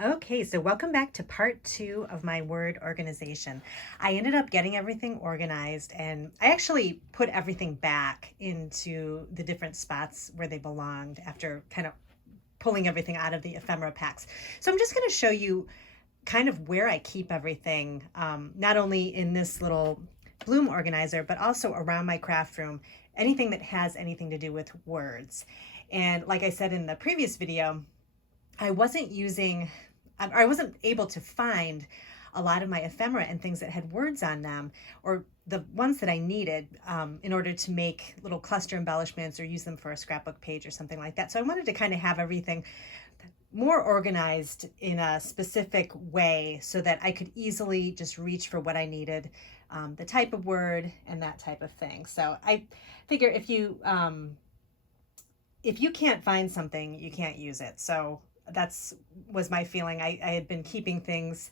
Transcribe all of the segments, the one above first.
Okay, so welcome back to part 2 of my word organization. I ended up getting everything organized and I actually put everything back into the different spots where they belonged after kind of pulling everything out of the ephemera packs. So I'm just going to show you kind of where I keep everything, not only in this little bloom organizer, but also around my craft room, anything that has anything to do with words. And like I said in the previous video, I wasn't using, I wasn't able to find a lot of my ephemera and things that had words on them, or the ones that I needed in order to make little cluster embellishments or use them for a scrapbook page or something like that. So I wanted to kind of have everything more organized in a specific way so that I could easily just reach for what I needed, the type of word and that type of thing. So I figure if you can't find something, you can't use it. So that's was my feeling. I had been keeping things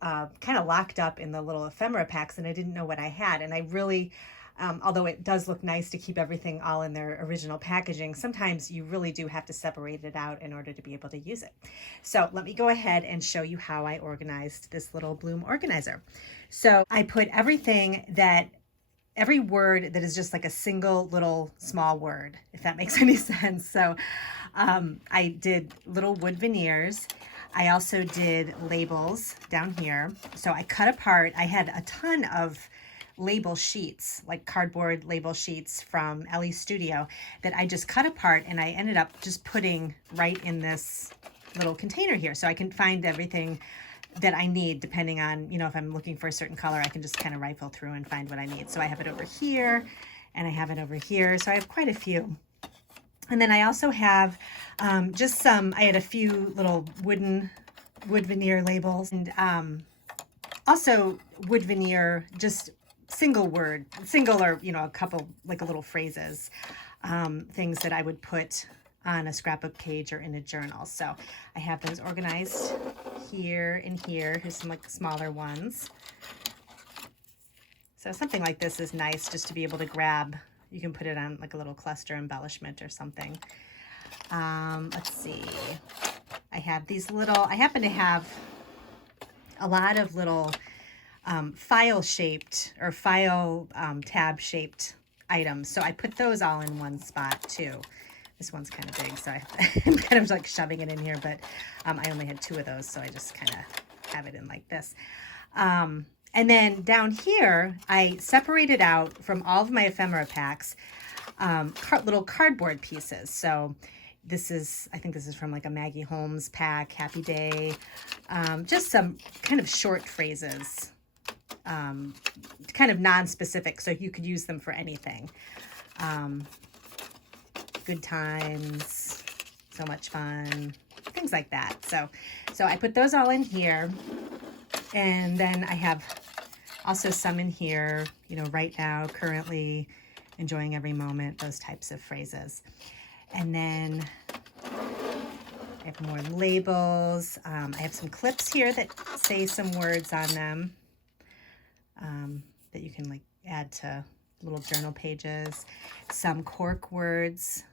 kind of locked up in the little ephemera packs and I didn't know what I had. And I really, although it does look nice to keep everything all in their original packaging, sometimes you really do have to separate it out in order to be able to use it. So let me go ahead and show you how I organized this little bloom organizer. So I put every word that is just like a single little small word, if that makes any sense. So I did little wood veneers. I also did labels down here. So I cut apart, I had a ton of label sheets, like cardboard label sheets from Ellie's Studio that I just cut apart and I ended up just putting right in this little container here. So I can find everything that I need depending on, if I'm looking for a certain color, I can just kind of rifle through and find what I need. So I have it over here and I have it over here. So I have quite a few. And then I also have I had a few little wood veneer labels and also wood veneer, just single or, a couple, like a little phrases, things that I would put on a scrapbook page or in a journal. So I have those organized here and here. Here's some like smaller ones. So something like this is nice just to be able to grab. You can put it on like a little cluster embellishment or something. Let's see. I happen to have a lot of little file shaped or file tab shaped items. So I put those all in one spot too. This one's kind of big, so I'm kind of like shoving it in here, but I only had 2 of those, so I just kind of have it in like this. And then down here, I separated out from all of my ephemera packs little cardboard pieces. So I think this is from like a Maggie Holmes pack, Happy Day, just some kind of short phrases, kind of non-specific, so you could use them for anything. Good times, so much fun, things like that. So I put those all in here, and then I have also some in here, right now, currently, enjoying every moment, those types of phrases. And then I have more labels. I have some clips here that say some words on them that you can like add to little journal pages. Some cork words,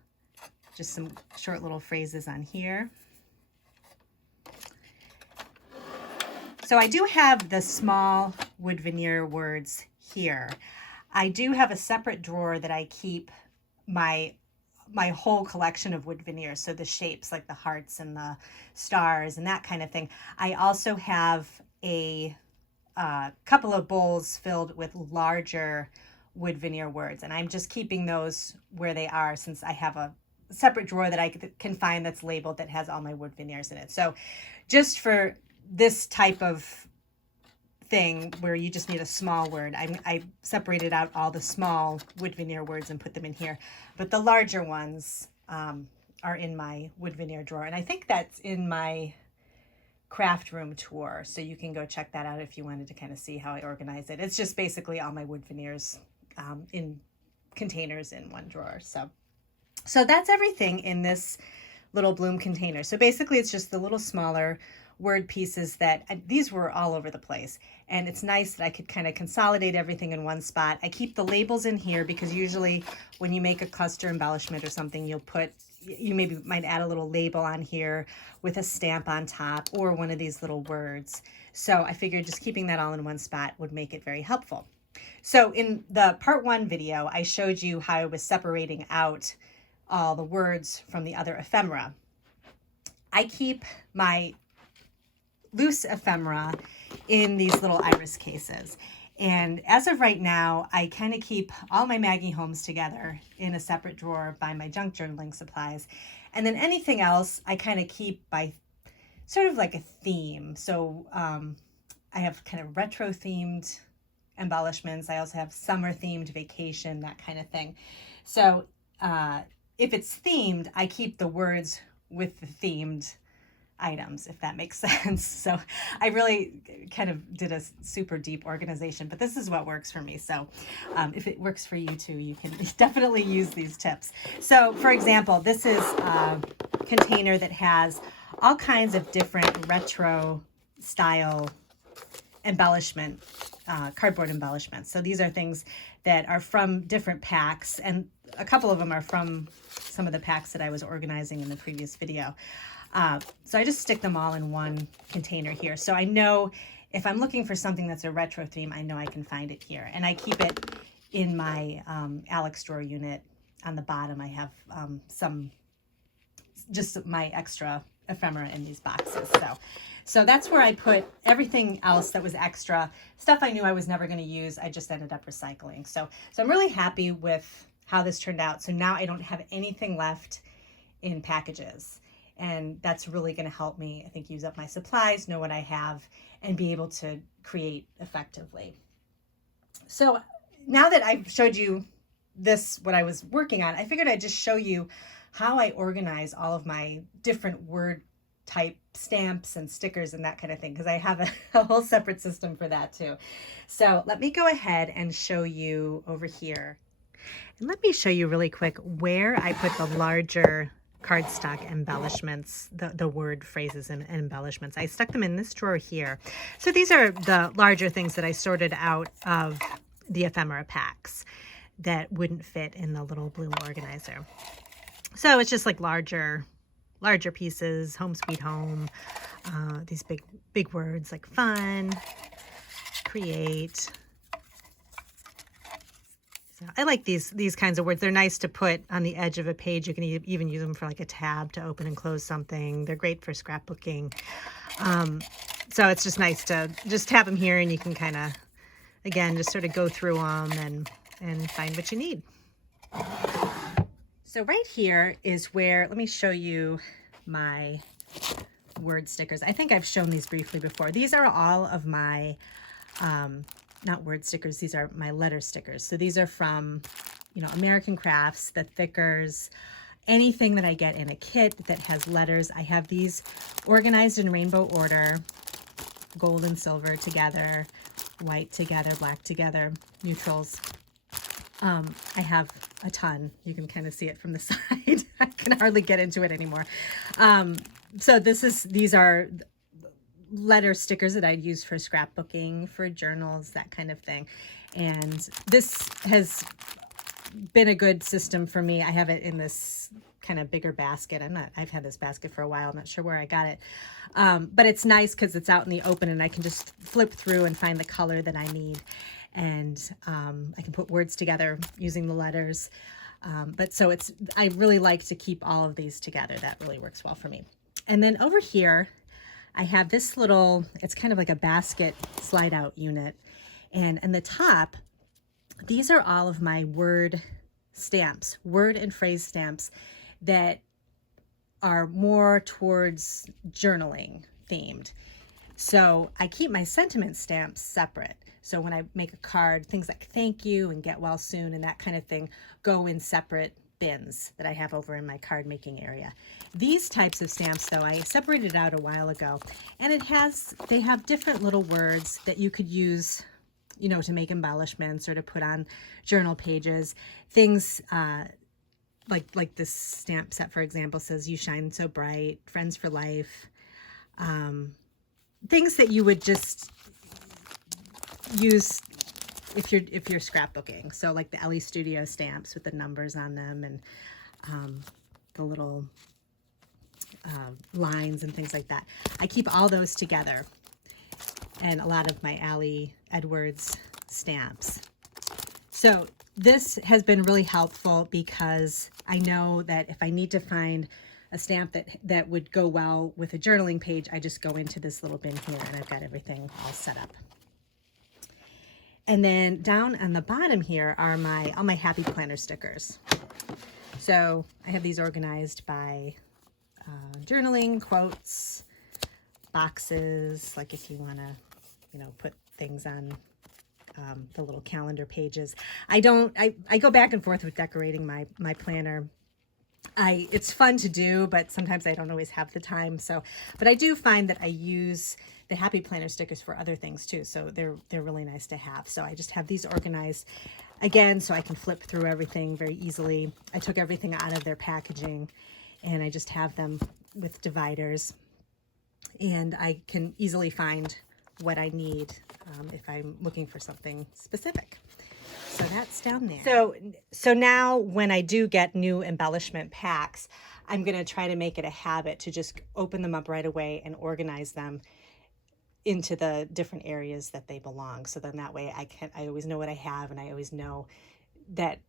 just some short little phrases on here. So I do have the small wood veneer words here. I do have a separate drawer that I keep my whole collection of wood veneers. So the shapes like the hearts and the stars and that kind of thing. I also have a couple of bowls filled with larger wood veneer words. And I'm just keeping those where they are since I have a separate drawer that I can find that's labeled that has all my wood veneers in it. So just for this type of thing where you just need a small word, I separated out all the small wood veneer words and put them in here. But the larger ones are in my wood veneer drawer. And I think that's in my craft room tour. So you can go check that out if you wanted to kind of see how I organize it. It's just basically all my wood veneers in containers in one drawer. So that's everything in this little bloom container. So basically it's just the little smaller word pieces that these were all over the place. And it's nice that I could kind of consolidate everything in one spot. I keep the labels in here because usually when you make a cluster embellishment or something, you'll put you maybe might add a little label on here with a stamp on top or one of these little words. So I figured just keeping that all in one spot would make it very helpful. So in the part 1 video, I showed you how I was separating out all the words from the other ephemera. I keep my loose ephemera in these little iris cases. And as of right now, I kind of keep all my Maggie Holmes together in a separate drawer by my junk journaling supplies. And then anything else I kind of keep by sort of like a theme. So I have kind of retro themed embellishments. I also have summer themed, vacation, that kind of thing. So if it's themed, I keep the words with the themed items, if that makes sense. So I really kind of did a super deep organization, but this is what works for me. So if it works for you too, you can definitely use these tips. So for example, this is a container that has all kinds of different retro style embellishment, cardboard embellishments. So these are things that are from different packs, and a couple of them are from some of the packs that I was organizing in the previous video. So I just stick them all in one container here. So I know if I'm looking for something that's a retro theme, I know I can find it here. And I keep it in my Alex drawer unit. On the bottom, I have just my extra ephemera in these boxes. So that's where I put everything else that was extra, stuff I knew I was never going to use. I just ended up recycling. So I'm really happy with how this turned out. So now I don't have anything left in packages. And that's really going to help me, I think, use up my supplies, know what I have, and be able to create effectively. So now that I've showed you this, what I was working on, I figured I'd just show you how I organize all of my different word type stamps and stickers and that kind of thing, because I have a whole separate system for that too. So let me go ahead and show you over here. And let me show you really quick where I put the larger cardstock embellishments, the word phrases and embellishments. I stuck them in this drawer here. So these are the larger things that I sorted out of the ephemera packs that wouldn't fit in the little blue organizer. So it's just like larger pieces, home sweet home, these big words like fun, create. So I like these kinds of words. They're nice to put on the edge of a page. You can even use them for like a tab to open and close something. They're great for scrapbooking. So it's just nice to just have them here, and you can kind of, again, just sort of go through them and find what you need. So right here is where, let me show you my word stickers. I think I've shown these briefly before. These are all of my, not word stickers, these are my letter stickers. So these are from, American Crafts, the thickers, anything that I get in a kit that has letters. I have these organized in rainbow order, gold and silver together, white together, black together, neutrals. I have a ton. You can kind of see it from the side. I can hardly get into it anymore. So these are letter stickers that I'd use for scrapbooking, for journals, that kind of thing. And this has been a good system for me. I have it in this kind of bigger basket. I've had this basket for a while. I'm not sure where I got it. But it's nice because it's out in the open and I can just flip through and find the color that I need. And I can put words together using the letters. I really like to keep all of these together. That really works well for me. And then over here, I have this little, it's kind of like a basket slide out unit. And in the top, these are all of my word stamps, word and phrase stamps that are more towards journaling themed. So I keep my sentiment stamps separate. So when I make a card, things like thank you and get well soon and that kind of thing go in separate bins that I have over in my card making area. These types of stamps, though, I separated out a while ago, and they have different little words that you could use, to make embellishments or to put on journal pages. Things like this stamp set, for example, says you shine so bright, friends for life. Things that you would just use if you're scrapbooking. So like the Ellie Studio stamps with the numbers on them, and the little lines and things like that. I keep all those together, and a lot of my Allie Edwards stamps. So this has been really helpful because I know that if I need to find a stamp that would go well with a journaling page, I just go into this little bin here and I've got everything all set up. And then down on the bottom here are all my Happy Planner stickers. So I have these organized by journaling, quotes, boxes, like if you want to, you know, put things on the little calendar pages. I go back and forth with decorating my planner. It's fun to do, but sometimes I don't always have the time. But I do find that I use the Happy Planner stickers for other things too. So they're really nice to have. So I just have these organized again, so I can flip through everything very easily. I took everything out of their packaging and I just have them with dividers, and I can easily find what I need if I'm looking for something specific. So that's down there. So now when I do get new embellishment packs, I'm going to try to make it a habit to just open them up right away and organize them into the different areas that they belong. So then that way I always know what I have, and I always know that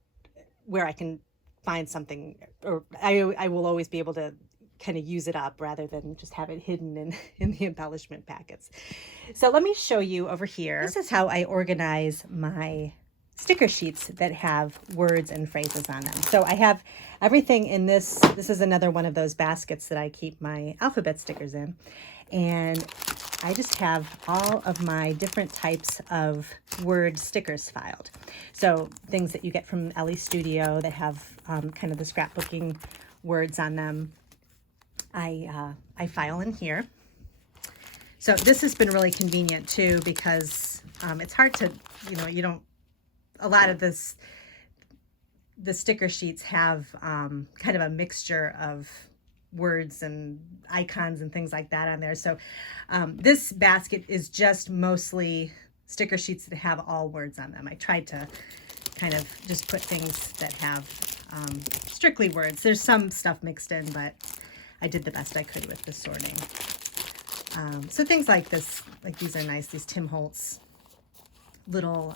where I can find something, or I will always be able to kind of use it up rather than just have it hidden in the embellishment packets. So let me show you over here. This is how I organize my sticker sheets that have words and phrases on them. So I have everything in this. This is another one of those baskets that I keep my alphabet stickers in. And I just have all of my different types of word stickers filed. So things that you get from Ellie Studio that have kind of the scrapbooking words on them, I file in here. So this has been really convenient too, because it's hard to, a lot of the sticker sheets have kind of a mixture of words and icons and things like that on there. So this basket is just mostly sticker sheets that have all words on them. I tried to kind of just put things that have strictly words. There's some stuff mixed in, but I did the best I could with the sorting. So things like this, like these are nice, these Tim Holtz little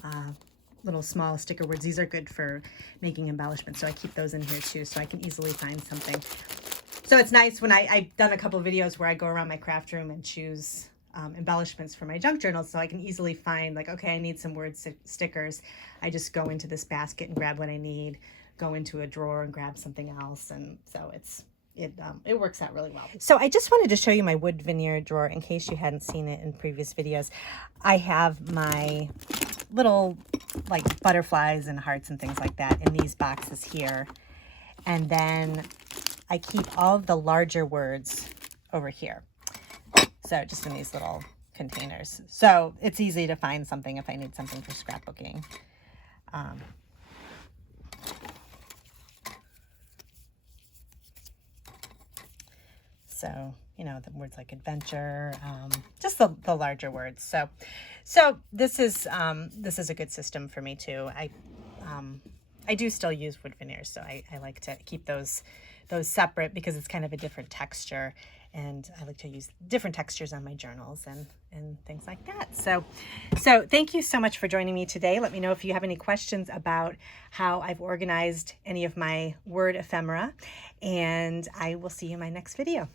small sticker words. These are good for making embellishments, so I keep those in here too, so I can easily find something. So it's nice when I've done a couple of videos where I go around my craft room and choose embellishments for my junk journals, so I can easily find, like, okay, I need some word stickers. I just go into this basket and grab what I need, go into a drawer and grab something else, and so it works out really well. So I just wanted to show you my wood veneer drawer in case you hadn't seen it in previous videos. I have my little like butterflies and hearts and things like that in these boxes here, and then I keep all of the larger words over here, so just in these little containers, so it's easy to find something if I need something for scrapbooking. So, the words like adventure, just the larger words. So this is a good system for me too. I do still use wood veneers, so I like to keep those separate because it's kind of a different texture, and I like to use different textures on my journals and things like that. So thank you so much for joining me today. Let me know if you have any questions about how I've organized any of my word ephemera, and I will see you in my next video.